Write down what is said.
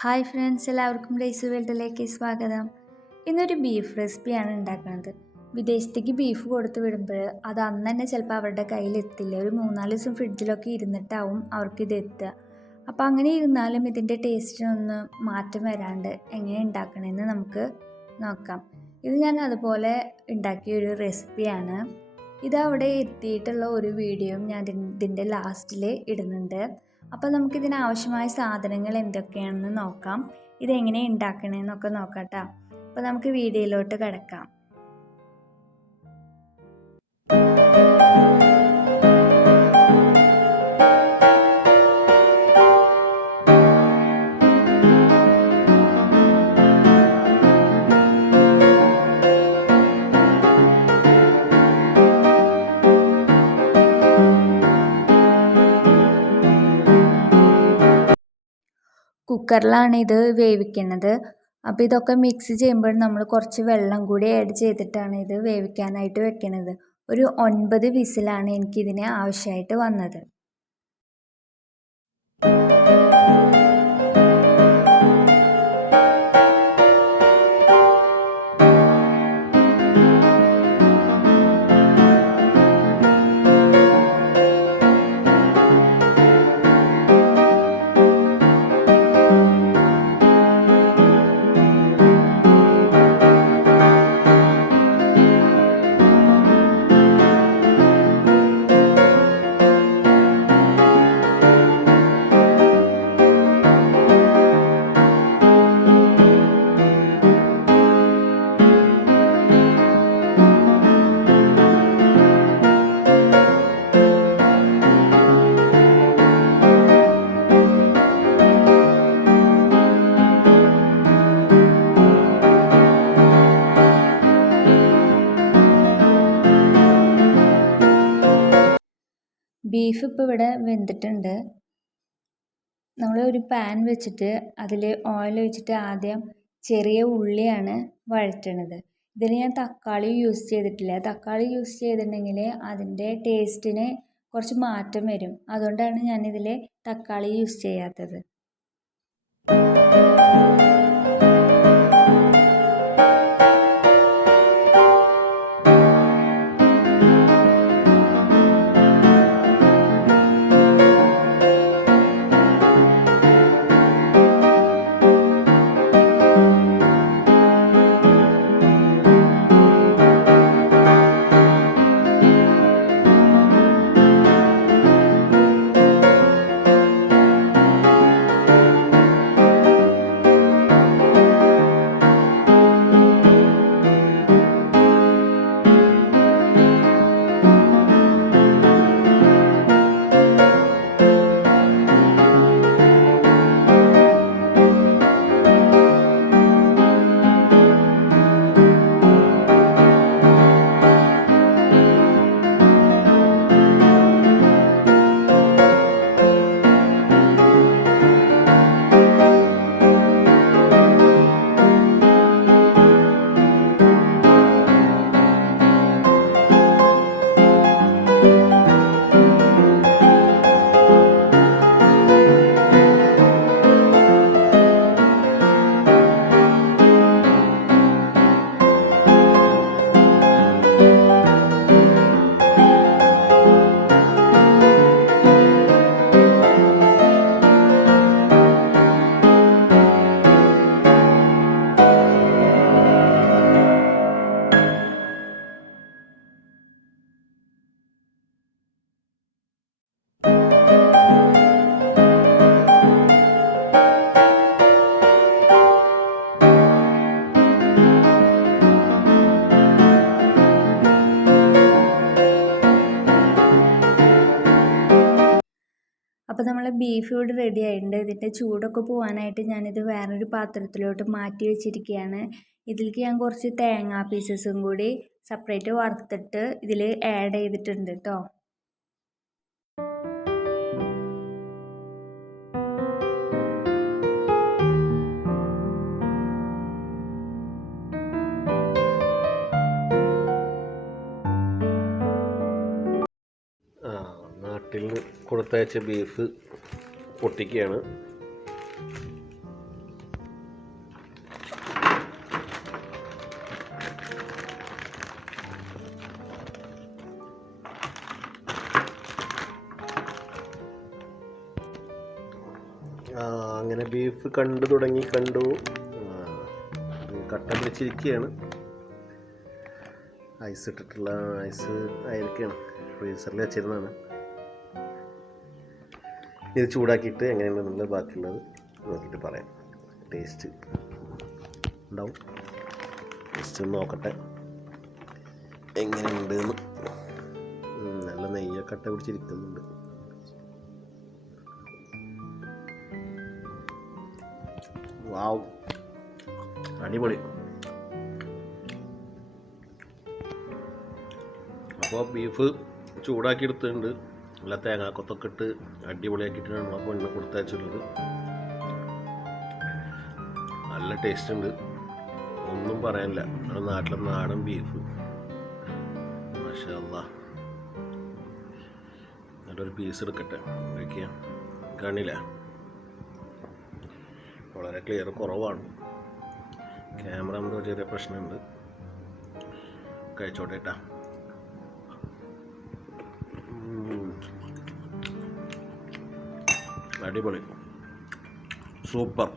Hi friends, എല്ലാവർക്കും റൈസുവേൾഡിലേക്ക് സ്വാഗതം. ഇന്നൊരു ബീഫ് റെസിപ്പിയാണ് ഉണ്ടാക്കുന്നത്. വിദേശത്തേക്ക് ബീഫ് കൊടുത്ത് വിടുമ്പോൾ അത് അന്ന് തന്നെ ചിലപ്പോൾ അവരുടെ കയ്യിലെത്തില്ല. ഒരു 3-4 ദിവസം ഫ്രിഡ്ജിലൊക്കെ ഇരുന്നിട്ടാവും അവർക്കിത് എത്തുക. അപ്പോൾ അങ്ങനെ ഇരുന്നാലും ഇതിൻ്റെ ടേസ്റ്റിനൊന്ന് മാറ്റം വരാണ്ട് എങ്ങനെ ഉണ്ടാക്കണമെന്ന് നമുക്ക് നോക്കാം. ഇത് ഞാൻ അതുപോലെ ഉണ്ടാക്കിയൊരു റെസിപ്പിയാണ്. ഇതവിടെ എത്തിയിട്ടുള്ള ഒരു വീഡിയോയും ഞാൻ ഇതിൻ്റെ ലാസ്റ്റിൽ ഇടുന്നുണ്ട്. അപ്പോൾ നമുക്കിതിനാവശ്യമായ സാധനങ്ങൾ എന്തൊക്കെയാണെന്ന് നോക്കാം. ഇതെങ്ങനെ ഉണ്ടാക്കണമെന്നൊക്കെ നോക്കാം കേട്ടോ. അപ്പോൾ നമുക്ക് വീഡിയോയിലോട്ട് കിടക്കാം. കുക്കറിലാണ് ഇത് വേവിക്കുന്നത്. അപ്പോൾ ഇതൊക്കെ മിക്സ് ചെയ്യുമ്പോൾ നമ്മൾ കുറച്ച് വെള്ളം കൂടി ആഡ് ചെയ്തിട്ടാണ് ഇത് വേവിക്കാനായിട്ട് വെക്കുന്നത്. ഒരു 9 വിസിലാണ് എനിക്കിതിന് ആവശ്യമായിട്ട് വന്നത്. ബീഫ് ഇപ്പോൾ ഇവിടെ വെന്തിട്ടുണ്ട്. നമ്മൾ ഒരു പാൻ വെച്ചിട്ട് അതിൽ ഓയിൽ ഒഴിച്ചിട്ട് ആദ്യം ചെറിയ ഉള്ളിയാണ് വഴറ്റണത്. ഇതിൽ ഞാൻ തക്കാളി യൂസ് ചെയ്തിട്ടില്ല. തക്കാളി യൂസ് ചെയ്തിട്ടുണ്ടെങ്കിൽ അതിൻ്റെ ടേസ്റ്റിന് കുറച്ച് മാറ്റം വരും. അതുകൊണ്ടാണ് ഞാനിതിൽ തക്കാളി യൂസ് ചെയ്യാത്തത്. അപ്പോൾ നമ്മളെ ബീഫ് ഇവിടെ റെഡി ആയിട്ടുണ്ട്. ഇതിൻ്റെ ചൂടൊക്കെ പോകാനായിട്ട് ഞാനിത് വേറൊരു പാത്രത്തിലോട്ട് മാറ്റി വെച്ചിരിക്കുകയാണ്. ഇതിലേക്ക് ഞാൻ കുറച്ച് തേങ്ങാ പീസസും കൂടി സെപ്പറേറ്റ് വറുത്തിട്ട് ഇതിൽ ആഡ് ചെയ്തിട്ടുണ്ട് കേട്ടോ. നാട്ടിൽ നിന്ന് കൊടുത്തയച്ച ബീഫ് പൊട്ടിക്കുകയാണ്. അങ്ങനെ ബീഫ് കണ്ടു. കട്ട പിടിച്ചിരിക്കുകയാണ്. ഐസ് ഇട്ടിട്ടുള്ള ഐസ് ആയിരിക്കുകയാണ്, ഫ്രീസറിൽ വെച്ചിരുന്നതാണ്. ഇത് ചൂടാക്കിയിട്ട് എങ്ങനെയുണ്ടെന്നുള്ളത് ബാക്കിയുള്ളത് നോക്കിയിട്ട് പറയാം. ടേസ്റ്റ് ഉണ്ടാവും. ജസ്റ്റ് ഒന്ന് നോക്കട്ടെ എങ്ങനെയുണ്ട് എന്ന്. നല്ല നെയ്യൊക്കെ കട്ട പിടിച്ചിരിക്കുന്നുണ്ട്. വാവ്, അടിപൊളി. അപ്പോൾ ബീഫ് ചൂടാക്കി എടുത്തിട്ടുണ്ട്. നല്ല തേങ്ങാക്കൊത്തൊക്കെ ഇട്ട് അടിപൊളിയാക്കിയിട്ടാണ് നമ്മളെ പെണ്ണ് കൊടുത്തയച്ചിട്ടുള്ളത്. നല്ല ടേസ്റ്റ് ഉണ്ട്, ഒന്നും പറയാനില്ല. നമ്മുടെ നാട്ടിലെ നാടൻ ബീഫ്, മാഷാ അല്ലാഹ്. നല്ലൊരു പീസ് എടുക്കട്ടെ, കഴിക്കാം. കാണില്ല, വളരെ ക്ലിയർ കുറവാണ്. ക്യാമറ എന്തോ ചെറിയ പ്രശ്നമുണ്ട്. കഴിച്ചോട്ടെ കേട്ടാ. അടിപൊളി, സൂപ്പർ.